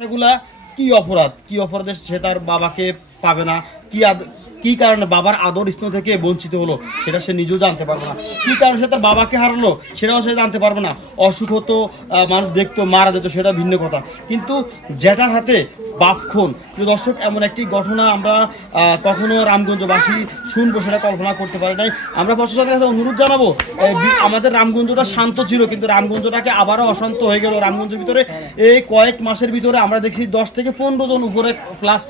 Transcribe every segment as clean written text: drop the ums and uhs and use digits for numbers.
সেগুলা কি অপরাধে সে তার বাবাকে পাবে না, কি কারণে বাবার আদর স্নেহ থেকে বঞ্চিত হলো সেটা সে নিজেও জানতে পারবে না, কি কারণে সে তার বাবাকে হারালো সেটাও সে জানতে পারবে না। অসুখ হতো, মানুষ দেখতো, মারা যেত, সেটা ভিন্ন কথা। কিন্তু যেটার হাতে বাপ খুন, দর্শক, এমন একটি ঘটনা আমরা কখনো রামগঞ্জবাসী শুনবো সেটা কল্পনা করতে পারি নাই। আমরা প্রশাসনের কাছে অনুরোধ জানাবো, আমাদের রামগঞ্জটা শান্ত ছিল কিন্তু রামগঞ্জটাকে আবারও অশান্ত হয়ে গেল। রামগঞ্জের ভিতরে এই কয়েক মাসের ভিতরে আমরা দেখছি 10 থেকে 15 জন উপরে প্লাস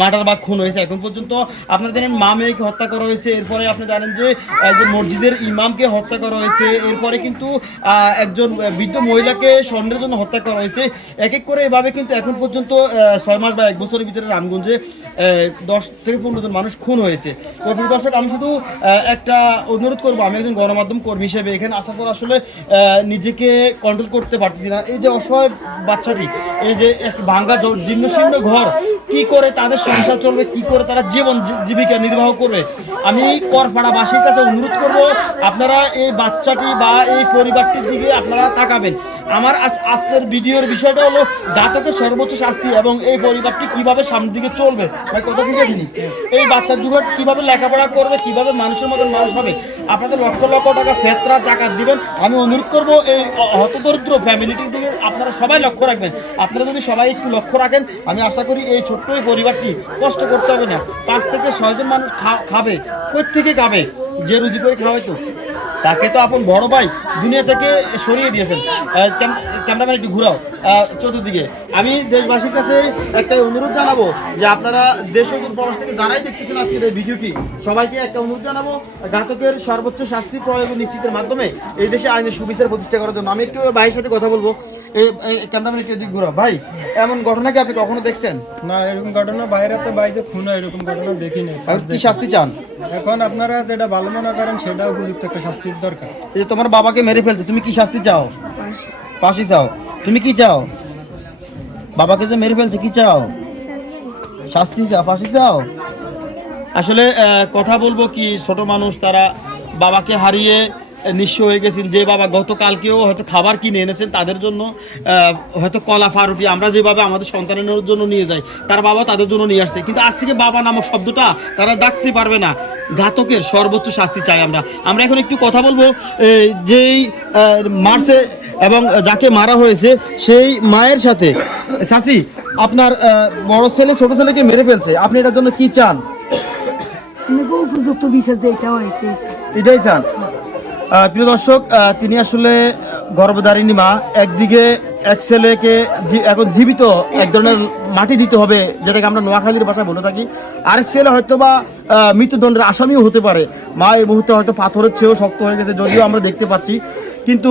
মার্ডার বা খুন হয়েছে। এখন পর্যন্ত আপনারা জানেন মা মেয়েকে হত্যা করা হয়েছে, এরপরে আপনি জানেন যে মসজিদের ইমামকে হত্যা করা হয়েছে, এরপরে কিন্তু একজন বৃদ্ধ মহিলাকে স্বর্ণের জন্য হত্যা করা হয়েছে। এক এক করে এভাবে কিন্তু এখন পর্যন্ত 6 মাস বা 1 বছরের ভিতরে রামগঞ্জে 10 থেকে 15 জন মানুষ খুন হয়েছে। তো দর্শক, আমি শুধু একটা অনুরোধ করবো, আমি একজন গণমাধ্যম কর্মী হিসেবে এখানে আসার পর আসলে নিজেকে কন্ট্রোল করতে পারতেছি না। এই যে অসহায় বাচ্চাটি, এই যে এক ভাঙ্গা জীর্ণশীর্ণ ঘর, কি করে তাদের সংসার চলবে, কি করে তারা জীবিকা নির্বাহ করবে। আমি করপাড়াবাসীর কাছে অনুরোধ করব, আপনারা এই বাচ্চাটি বা এই পরিবারটির দিকে আপনারা তাকাবেন। আমার আজকের ভিডিওর বিষয়টা হলো ঘাতকের সর্বোচ্চ শাস্তি এবং এই পরিবারটি কিভাবে সামনের দিকে চলবে। ভাই কথা ঠিক আছে, এই বাচ্চা দুটো কিভাবে লেখাপড়া করবে, কিভাবে মানুষের মতন মানুষ হবে। আপনাদের লক্ষ লক্ষ টাকা ফেতরা জাকাত দিবেন। আমি অনুরোধ করব এই হতদরিদ্র ফ্যামিলিটির দিকে আপনারা সবাই লক্ষ্য রাখবেন। আপনারা যদি সবাই একটু লক্ষ্য রাখেন, আমি আশা করি এই ছোট্ট এই পরিবারটি কষ্ট করতে হবে না। 5 থেকে 6 জন মানুষ খাবে, কোত্থেকে খাবে, যে রুজি করে খাওয়াইতো তাকে তো আপন বড় ভাই দুনিয়া থেকে সরিয়ে দিয়েছেন। ক্যামেরাম্যান একটু ঘুরাও চতুর্দিকে। আমি দেশবাসীর কাছে একটা অনুরোধ জানাবো যে আপনারা দেশ ও দূর প্রবাস থেকে যারাই দেখতেছেন আজকের এই ভিডিওটি, সবাইকে একটা অনুরোধ জানাবো, ঘাতকের সর্বোচ্চ শাস্তি প্রয়োগ নিশ্চিতের মাধ্যমে এই দেশে আইনের সুবিচার প্রতিষ্ঠা করার জন্য। আমি একটু ভাইয়ের সাথে কথা বলবো। এই ক্যামেরাম্যান একটু দিক ঘুরাও। ভাই, এমন ঘটনা কি আপনি কখনো দেখছেন? না, এরকম ঘটনা বাইরে তো বাইরে খুন হয়, এরকম ঘটনা দেখিনি। কি শাস্তি চান এখন আপনারা যেটা ভালো মনে করেন সেটা উপযুক্ত একটা শাস্তির দরকার। এই যে তোমার বাবাকে মেরে ফেলছে, তুমি কি শাস্তি চাও? ফাঁসি চাও? তুমি কি চাও? বাবাকে যে মেরে ফেলছে কি চাও? শাস্তি চাও? ফাঁসি চাও? আসলে কথা বলবো কি, ছোট মানুষ তারা বাবাকে হারিয়ে নিঃস্ব হয়ে গেছেন। যে বাবা গতকালকেও হয়তো খাবার কিনে এনেছেন তাদের জন্য, হয়তো কলা ফারুটি আমরা যেভাবে আমাদের সন্তানের জন্য নিয়ে যাই, তার বাবা তাদের জন্য নিয়ে আসছে, কিন্তু আজ থেকে বাবা নামক শব্দটা তারা ডাকতে পারবে না। ঘাতকের সর্বোচ্চ শাস্তি চাই আমরা এখন একটু কথা বলবো যেই মারছে এবং যাকে মারা হয়েছে সেই মায়ের সাথে। চাচি, আপনার বড় ছেলে ছোট ছেলেকে মেরে ফেলছে, আপনি এটার জন্য কি চান? উপযুক্ত বিচার এটাই চান। প্রিয় দর্শক, তিনি আসলে গর্ভধারিণী মা। একদিকে এক ছেলেকে এখন জীবিত এক ধরনের মাটি দিতে হবে, যেটাকে আমরা নোয়াখালীর ভাষায় বলে থাকি। আর ছেলে হয়তো বা মৃত্যুদণ্ডের আসামিও হতে পারে। মা এই মুহূর্তে হয়তো পাথরের চেয়েও শক্ত হয়ে গেছে, যদিও আমরা দেখতে পাচ্ছি। কিন্তু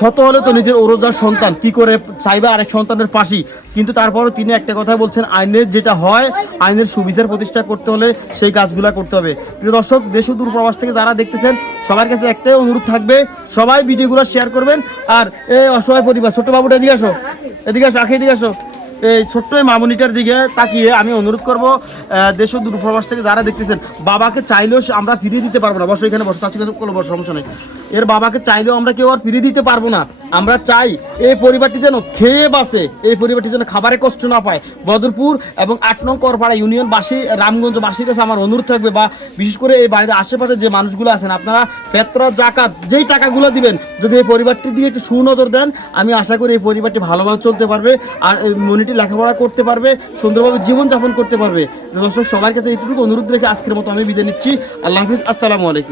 শত হলে তো নিজের ওরজার সন্তান কি করে চাইবে আরেক সন্তানের পাশি। কিন্তু তারপরও তিনি একটা কথা বলছেন, আইনের যেটা হয়, আইনের সুবিচার প্রতিষ্ঠা করতে হলে সেই কাজগুলা করতে হবে। প্রিয় দর্শক, দেশ ও দূর প্রবাস থেকে যারা দেখতেছেন সবার কাছে একটাই অনুরোধ থাকবে, সবাই ভিডিওগুলো শেয়ার করবেন। আর এই অসহায় পরিবার, ছোট বাবুটা এদিকে আসো, এদিকে আসো, আখে এদিকে আসো। এই ছোট্ট মামুনিটার দিকে তাকিয়ে আমি অনুরোধ করব, দেশ ও দূরপ্রবাস থেকে যারা দেখতেছেন, বাবাকে চাইলেও আমরা ফিরিয়ে দিতে পারবো না। বসো এখানে, বসো, চাচু কাছে কোনো সমস্যা নেই। এর বাবাকে চাইলেও আমরা কেউ আর ফিরিয়ে দিতে পারবো না। আমরা চাই এই পরিবারটি যেন খেয়ে বাসে, এই পরিবারটি যেন খাবারে কষ্ট না পায়। বদরপুর এবং 8 নং করপাড়া ইউনিয়নবাসী, রামগঞ্জবাসীর কাছে আমার অনুরোধ থাকবে, বা বিশেষ করে এই বাড়ির আশেপাশে যে মানুষগুলো আছেন, আপনারা ফেতরা জাকাত যেই টাকাগুলো দিবেন, যদি এই পরিবারটি দিয়ে একটু সুনজর দেন, আমি আশা করি এই পরিবারটি ভালোভাবে চলতে পারবে আর এই মনিটি লেখাপড়া করতে পারবে, সুন্দরভাবে জীবনযাপন করতে পারবে। দর্শক, সবার কাছে এইটুকু অনুরোধ রেখে আজকের মতো আমি বিদায় নিচ্ছি। আল্লাহ হাফিজ, আসসালামু আলাইকুম।